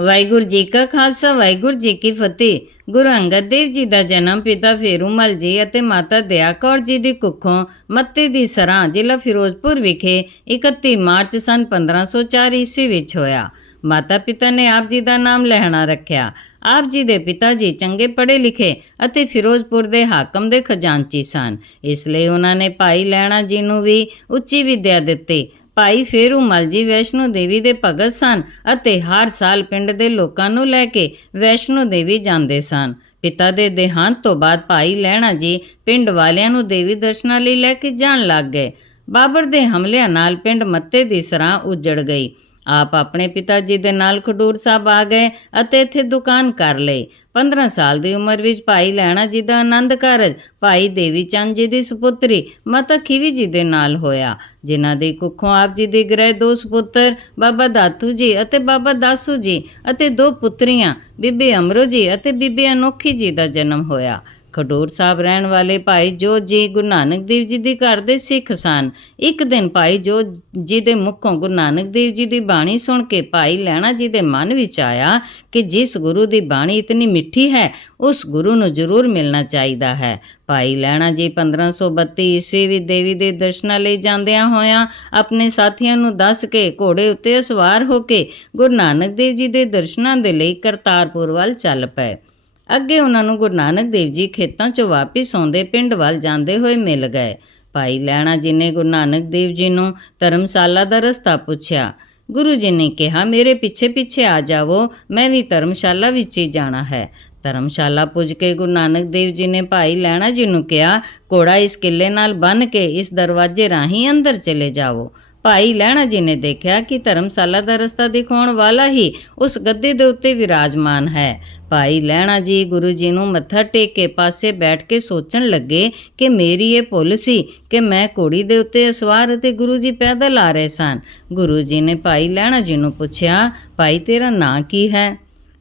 ਵਾਹਿਗੁਰੂ ਜੀ ਕਾ ਖਾਲਸਾ, ਵਾਹਿਗੁਰੂ ਜੀ ਕੀ ਫਤਿਹ। ਗੁਰੂ ਅੰਗਦ ਦੇਵ ਜੀ ਦਾ ਜਨਮ ਪਿਤਾ ਫੇਰੂਮਲ ਜੀ ਅਤੇ ਮਾਤਾ ਦਇਆ ਕੌਰ ਜੀ ਦੀ ਕੁੱਖੋਂ ਮੱਤੇ ਦੀ ਸਰਾਂ, ਜ਼ਿਲ੍ਹਾ ਫਿਰੋਜ਼ਪੁਰ ਵਿਖੇ 31 ਮਾਰਚ ਸਨ 1504 ਈਸਵੀ ਵਿੱਚ ਹੋਇਆ। ਮਾਤਾ ਪਿਤਾ ਨੇ ਆਪ ਜੀ ਦਾ ਨਾਮ ਲਹਿਣਾ ਰੱਖਿਆ। ਆਪ ਜੀ ਦੇ ਪਿਤਾ ਜੀ ਚੰਗੇ ਪੜ੍ਹੇ ਲਿਖੇ ਅਤੇ ਫਿਰੋਜ਼ਪੁਰ ਦੇ ਹਾਕਮ ਦੇ ਖਜ਼ਾਨਚੀ ਸਨ। ਇਸ ਲਈ ਉਹਨਾਂ ਨੇ ਭਾਈ ਲਹਿਣਾ ਜੀ ਨੂੰ ਵੀ ਉੱਚੀ ਵਿੱਦਿਆ ਦਿੱਤੀ। ਭਾਈ ਫੇਰੂਮਲ ਜੀ ਵੈਸ਼ਨੋ ਦੇਵੀ ਦੇ ਭਗਤ ਸਨ ਅਤੇ ਹਰ ਸਾਲ ਪਿੰਡ ਦੇ ਲੋਕਾਂ ਨੂੰ ਲੈ ਕੇ ਵੈਸ਼ਨੋ ਦੇਵੀ ਜਾਂਦੇ ਸਨ। ਪਿਤਾ ਦੇ ਦੇਹਾਂਤ ਤੋਂ ਬਾਅਦ ਭਾਈ ਲਹਿਣਾ ਜੀ ਪਿੰਡ ਵਾਲਿਆਂ ਨੂੰ ਦੇਵੀ ਦਰਸ਼ਨਾਂ ਲਈ ਲੈ ਕੇ ਜਾਣ ਲੱਗ ਗਏ। ਬਾਬਰ ਦੇ ਹਮਲਿਆਂ ਨਾਲ ਪਿੰਡ ਮੱਤੇ ਦੀ ਸਰਾਂ ਉੱਜੜ ਗਈ। ਆਪ ਆਪਣੇ ਪਿਤਾ ਜੀ ਦੇ ਨਾਲ ਖਡੂਰ ਸਾਹਿਬ ਆ ਗਏ ਅਤੇ ਇੱਥੇ ਦੁਕਾਨ ਕਰ ਲਈ। 15 ਸਾਲ ਦੀ ਉਮਰ ਵਿੱਚ ਭਾਈ ਲੈਣਾ ਜੀ ਦਾ ਆਨੰਦ ਕਾਰਜ, ਭਾਈ ਦੇਵੀ ਚੰਦ ਜੀ ਦੀ ਸੁਪੁੱਤਰੀ ਮਾਤਾ ਖੀਵੀ ਜੀ ਦੇ ਨਾਲ ਹੋਇਆ, ਜਿਨ੍ਹਾਂ ਦੇ ਕੁੱਖੋਂ ਆਪ ਜੀ ਦੇ ਗ੍ਰਹਿ ਦੋ ਸੁਪੁੱਤਰ, ਬਾਬਾ ਦਾਤੂ ਜੀ ਅਤੇ ਬਾਬਾ ਦਾਸੂ ਜੀ ਅਤੇ ਦੋ ਪੁੱਤਰੀਆਂ, ਬੀਬੀ ਅਮਰੋ ਜੀ ਅਤੇ ਬੀਬੀ ਅਨੋਖੀ ਜੀ ਦਾ ਜਨਮ ਹੋਇਆ। ਖਡੂਰ ਸਾਹਿਬ ਰਹਿਣ ਵਾਲੇ ਭਾਈ ਜੋਤ ਜੀ ਗੁਰੂ ਨਾਨਕ ਦੇਵ ਜੀ ਦੇ ਘਰ ਦੇ ਸਿੱਖ ਸਨ, ਇੱਕ ਦਿਨ ਭਾਈ ਜੋਤ ਜੀ ਦੇ ਮੁਖੋਂ ਗੁਰੂ ਨਾਨਕ ਦੇਵ ਜੀ ਦੀ ਬਾਣੀ ਸੁਣ ਕੇ ਭਾਈ ਲੈਣਾ ਜੀ ਦੇ ਮਨ ਵਿੱਚ ਆਇਆ ਕਿ ਜਿਸ ਗੁਰੂ ਦੀ ਬਾਣੀ ਇਤਨੀ ਮਿੱਠੀ ਹੈ, ਉਸ ਗੁਰੂ ਨੂੰ ਜ਼ਰੂਰ ਮਿਲਣਾ ਚਾਹੀਦਾ ਹੈ। ਭਾਈ ਲੈਣਾ ਜੀ 1532 ਈਸਵੀ ਵਿੱਚ ਦੇਵੀ ਦੇ ਦਰਸ਼ਨਾਂ ਲਈ ਜਾਂਦਿਆਂ ਹੋਇਆਂ ਆਪਣੇ ਸਾਥੀਆਂ ਨੂੰ ਦੱਸ ਕੇ ਘੋੜੇ ਉੱਤੇ ਸਵਾਰ ਹੋ ਕੇ ਗੁਰੂ ਨਾਨਕ ਦੇਵ ਜੀ ਦੇ ਦਰਸ਼ਨਾਂ ਦੇ ਲਈ ਕਰਤਾਰਪੁਰ ਵੱਲ ਚੱਲ ਪਏ। ਅੱਗੇ ਉਹਨਾਂ ਨੂੰ ਗੁਰੂ ਨਾਨਕ ਦੇਵ ਜੀ ਖੇਤਾਂ 'ਚੋਂ ਵਾਪਿਸ ਆਉਂਦੇ ਪਿੰਡ ਵੱਲ ਜਾਂਦੇ ਹੋਏ ਮਿਲ ਗਏ। ਭਾਈ ਲੈਣਾ ਜੀ ਨੇ ਗੁਰੂ ਨਾਨਕ ਦੇਵ ਜੀ ਨੂੰ ਧਰਮਸ਼ਾਲਾ ਦਾ ਰਸਤਾ ਪੁੱਛਿਆ। ਗੁਰੂ ਜੀ ਨੇ ਕਿਹਾ, ਮੇਰੇ ਪਿੱਛੇ ਪਿੱਛੇ ਆ ਜਾਵੋ, ਮੈਂ ਵੀ ਧਰਮਸ਼ਾਲਾ ਵਿੱਚ ਹੀ ਜਾਣਾ ਹੈ। ਧਰਮਸ਼ਾਲਾ ਪੁੱਜ ਕੇ ਗੁਰੂ ਨਾਨਕ ਦੇਵ ਜੀ ਨੇ ਭਾਈ ਲੈਣਾ ਜੀ ਨੂੰ ਕਿਹਾ, ਘੋੜਾ ਇਸ ਕਿਲੇ ਨਾਲ ਬੰਨ ਕੇ ਇਸ ਦਰਵਾਜ਼ੇ ਰਾਹੀਂ ਅੰਦਰ ਚਲੇ ਜਾਵੋ। ਭਾਈ ਲਹਿਣਾ ਜੀ ਨੇ ਦੇਖਿਆ ਕਿ ਧਰਮਸ਼ਾਲਾ ਦਾ ਰਸਤਾ ਦਿਖਾਉਣ ਵਾਲਾ ਹੀ ਉਸ ਗੱਦੇ ਦੇ ਉੱਤੇ ਵਿਰਾਜਮਾਨ ਹੈ। ਭਾਈ ਲਹਿਣਾ ਜੀ ਗੁਰੂ ਜੀ ਨੂੰ ਮੱਥਾ ਟੇਕ ਕੇ ਪਾਸੇ ਬੈਠ ਕੇ ਸੋਚਣ ਲੱਗੇ ਕਿ ਮੇਰੀ ਇਹ ਭੁੱਲ ਸੀ ਕਿ ਮੈਂ ਘੋੜੀ ਦੇ ਉੱਤੇ ਸਵਾਰ ਅਤੇ ਗੁਰੂ ਜੀ ਪੈਦਲ ਆ ਰਹੇ ਸਨ। ਗੁਰੂ ਜੀ ਨੇ ਭਾਈ ਲਹਿਣਾ ਜੀ ਨੂੰ ਪੁੱਛਿਆ, ਭਾਈ, ਤੇਰਾ ਨਾਂ ਕੀ ਹੈ?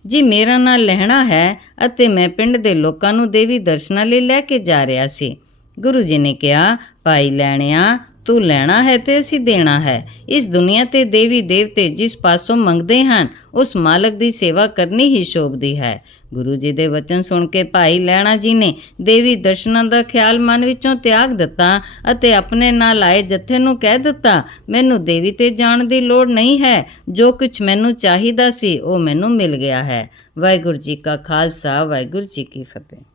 ਜੀ, ਮੇਰਾ ਨਾਂ ਲਹਿਣਾ ਹੈ ਅਤੇ ਮੈਂ ਪਿੰਡ ਦੇ ਲੋਕਾਂ ਨੂੰ ਦੇਵੀ ਦਰਸ਼ਨਾਂ ਲਈ ਲੈ ਕੇ ਜਾ ਰਿਹਾ ਸੀ। ਗੁਰੂ ਜੀ ਨੇ ਕਿਹਾ, ਭਾਈ ਲੈਣਿਆ ਤੂੰ ਲੈਣਾ ਹੈ ਤੇ ਅਸੀਂ ਦੇਣਾ ਹੈ। ਇਸ ਦੁਨੀਆ ਤੇ ਦੇਵੀ ਦੇਵਤੇ ਜਿਸ ਪਾਸੋਂ ਮੰਗਦੇ ਹਨ, ਉਸ ਮਾਲਕ ਦੀ ਸੇਵਾ ਕਰਨੀ ਹੀ ਸ਼ੋਭਦੀ ਹੈ। ਗੁਰੂ ਜੀ ਦੇ ਵਚਨ ਸੁਣ ਕੇ ਭਾਈ ਲੈਣਾ ਜੀ ਨੇ ਦੇਵੀ ਦਰਸ਼ਨਾਂ ਦਾ ਖਿਆਲ ਮਨ ਵਿੱਚੋਂ ਤਿਆਗ ਦਿੱਤਾ ਅਤੇ ਆਪਣੇ ਨਾਲ ਆਏ ਜੱਥੇ ਨੂੰ ਕਹਿ ਦਿੱਤਾ, ਮੈਨੂੰ ਦੇਵੀ ਤੇ ਜਾਣ ਦੀ ਲੋੜ ਨਹੀਂ ਹੈ। ਜੋ ਕੁਝ ਮੈਨੂੰ ਚਾਹੀਦਾ ਸੀ, ਉਹ ਮੈਨੂੰ ਮਿਲ ਗਿਆ ਹੈ। ਵਾਹਿਗੁਰੂ ਜੀ ਕਾ ਖਾਲਸਾ, ਵਾਹਿਗੁਰੂ ਜੀ ਕੀ ਫਤਿਹ।